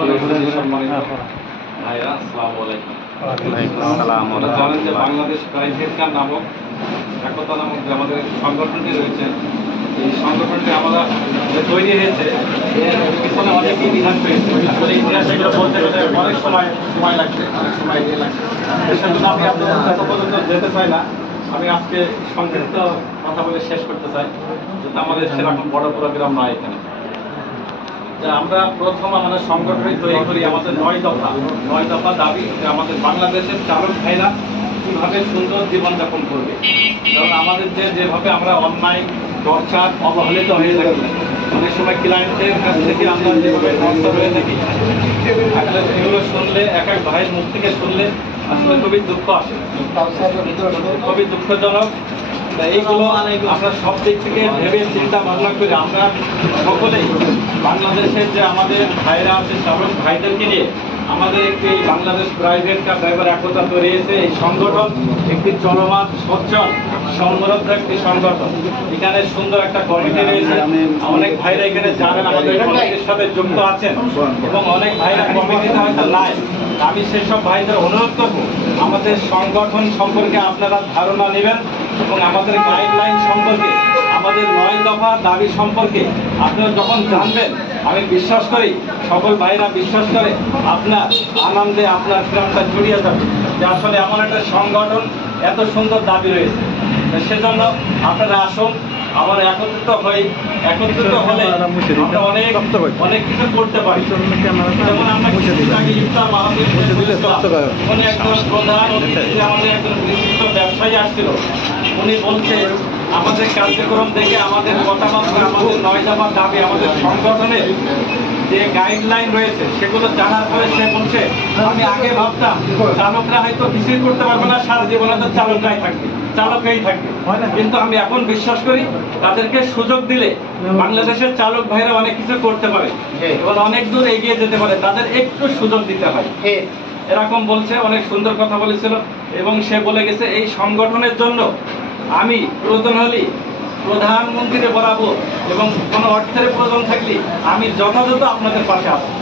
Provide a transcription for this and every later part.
সম্মানিত ভাইরা, আসসালামু আলাইকুম। জানেন যে বাংলাদেশ প্রাইভেট কার নামক একতা নামক যে আমাদের সংগঠনটি রয়েছে, এই সংগঠনটি আমরা যে তৈরি হয়েছে এর পিছনে অনেক ইতিহাস রয়েছে। আসলে ইতিহাস এগুলো বলতে গেলে অনেক সময় লাগছে, অনেক সময় লাগছে। সেজন্য আমি আপনাদের এত পর্যন্ত যেতে চাই না। আমি আজকে সংক্ষিপ্ত কথা বলে শেষ করতে চাই, যেটা আমাদের সেরকম বড় প্রোগ্রাম নয় এখানে। আমরা প্রথম আমাদের সংগঠন তৈরি করি আমাদের 9 দফা দাবি যে আমাদের বাংলাদেশের চালক ভাইরা কীভাবে সুন্দর জীবনযাপন করবে। কারণ আমাদের যেভাবে আমরা অন্যায়, টর্চার, অবহেলিত হয়ে থাকি, অনেক সময় ক্লায়েন্টের কাছ থেকে আমরা যেভাবে টর্চার হয়ে থাকি, আসলে এগুলো শুনলে এক ভাইয়ের মুখ থেকে শুনলে আসলে খুবই দুঃখ আসে, খুবই দুঃখজনক। এইগুলো আমরা সব দিক থেকে ভেবে চিন্তা ভাবনা করে আমরা সকলেই বাংলাদেশের যে আমাদের ভাইরা আছে চালক ভাইদেরকে নিয়ে আমাদের একটি বাংলাদেশ প্রাইভেট কার ড্রাইভার একতা তৈরি হয়েছে। এই সংগঠন একটি চলমান, সচ্ছল, সমৃদ্ধ একটি সংগঠন। এখানে সুন্দর একটা কমিটি রয়েছে। অনেক ভাইরা এখানে জানেন, আমাদের কমিটির সাথে যুক্ত আছেন এবং অনেক ভাইরা কমিটিতে হয়তো নাই। আমি সেসব ভাইদের অনুরোধ করব, আমাদের সংগঠন সম্পর্কে আপনারা ধারণা নেবেন এবং আমাদের গাইডলাইন সম্পর্কে, আমাদের 9 দফা দাবি সম্পর্কে আপনারা যখন জানবেন, আমি বিশ্বাস করি সকল ভাইরা বিশ্বাস করে আপনার আনন্দে আপনার গ্রামটা জড়িয়ে যাবে যে আসলে এমন একটা সংগঠন, এত সুন্দর দাবি রয়েছে। সেজন্য আপনারা আসুন, আবার একত্রিত হলে আমরা অনেক কিছু করতে পারি। যেমন আমরা কিছুদিন আগে ইফতার মাহফিল উনি একজন প্রধান অতিথি, আমাদের একজন বিশিষ্ট ব্যবসায়ী আসছিল। উনি বলছে আমাদের কার্যক্রম দেখে, আমাদের কথাবার্তা, আমাদের 9 দফা দাবি, আমাদের সংগঠনের যে গাইডলাইন রয়েছে সেগুলো জানার পরে সে বলছে আমি আগে ভাবতাম চালকরা হয়তো কিছুই করতে পারবে না, সারা জীবনে তো চালকরাই থাকবে, চালকেই থাকবে, কিন্তু আমি এখন বিশ্বাস করি তাদেরকে সুযোগ দিলে বাংলাদেশের চালক ভাইরা অনেক কিছু করতে পারে এবং অনেক দূর এগিয়ে যেতে পারে, তাদের একটু সুযোগ দিতে হয়। এরকম বলছে, অনেক সুন্দর কথা বলেছিল এবং সে বলে গেছে এই সংগঠনের জন্য আমি প্রয়োজন হলে প্রধানমন্ত্রীকে বরাবর এবং কোনো অর্থের প্রয়োজন থাকলে আমি যথাযথ আপনাদের পাশে আসবো।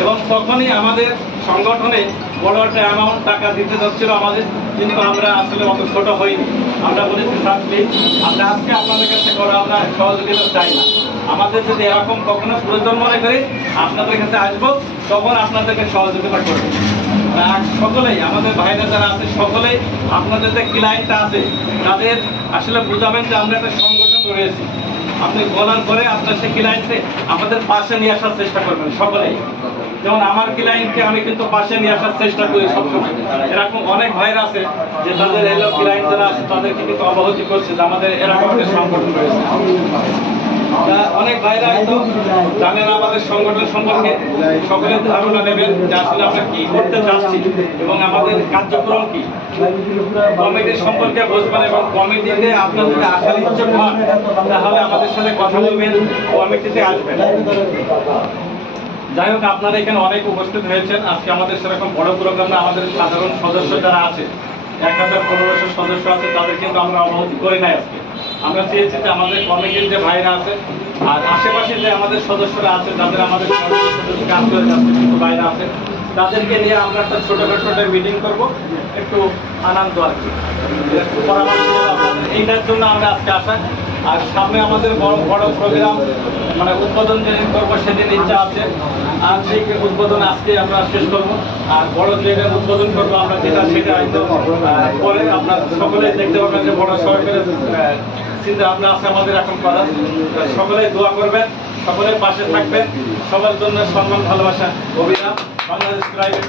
এবং তখনই আমাদের সংগঠনে বড় একটা অ্যামাউন্ট টাকা দিতে যাচ্ছিল আমাদের, কিন্তু আমরা আসলে অত ছোট হইনি। আমরা বলেছি থাকলে আমরা আজকে আপনাদের কাছে করে আমরা সহযোগিতা চাই না, আমাদের যদি এরকম কখনো প্রয়োজন মনে করি আপনাদের কাছে আসবো, তখন আপনাদেরকে সহযোগিতা করবো। সকলেই আমাদের ভাইরা যারা আছে সকলেই আপনাদের যে ক্লায়েন্ট আছে তাদের আসলে বুঝাবেন যে আমরা একটা সংগঠন রয়েছি। আপনি বলার পরে আপনার সেই ক্লায়েন্টকে আমাদের পাশে নিয়ে আসার চেষ্টা করবেন সকলেই। যেমন আমার ক্লায়েন্টকে আমি কিন্তু পাশে নিয়ে আসার চেষ্টা করি সবসময়। এরকম অনেক ভাইরা আছে যে তাদের এলো ক্লায়েন্ট যারা আছে তাদেরকে কিন্তু অবহিত করছে যে আমাদের এরকম একটা সংগঠন রয়েছে। অনেক ভাইরা হয়তো জানেন আমাদের সংগঠন সম্পর্কে, সকলের ধারণা নেবেন যে আসলে আমরা কি করতে চাচ্ছি এবং আমাদের কার্যক্রম কি, কমিটির সম্পর্কে বুঝবেন এবং কমিটিতে আপনার যদি আসার ইচ্ছুক হন তাহলে আমাদের সাথে কথা বলবেন, কমিটিতে আসবেন। যাই হোক, আপনারা এখানে অনেক উপস্থিত হয়েছেন। আজকে আমাদের সেরকম বড় প্রোগ্রাম না, আমাদের সাধারণ সদস্য যারা আছে 1015 সদস্য আছে তাদের কিন্তু আমরা অবহিত করি নাই। আজকে আমরা চেয়েছি যে আমাদের কমিটির যে ভাইরা আছে আর আশেপাশে যে আমাদের সদস্যরা আছে, যাদের আমাদের সদস্য কাজ করে যাচ্ছে কিছু ভাইরা আছে, তাদেরকে নিয়ে আমরা একটা ছোটখাটো একটা মিটিং করবো, একটু আনন্দ আর কি পরামর্শ এইটার জন্য আমরা আজকে আসা। আর সামনে আমাদের বড় প্রোগ্রাম মানে উদ্বোধন যেদিন করবো সেদিন ইচ্ছা আছে, আর সেই উদ্বোধন আজকে আমরা শেষ করবো। আর বড় জায়গায় উদ্বোধন করবো আমরা, যেটা সেটা হয়তো পরে আপনার সকলে দেখতে পাবেন যে বড় সরকারের চিন্তা ভাবনা আছে আমাদের এখন করার। সকলেই দোয়া করবেন, সকলের পাশে থাকবেন, সবার জন্য সম্মান, ভালোবাসা, অভিযান বাংলাদেশ প্রাইভেট।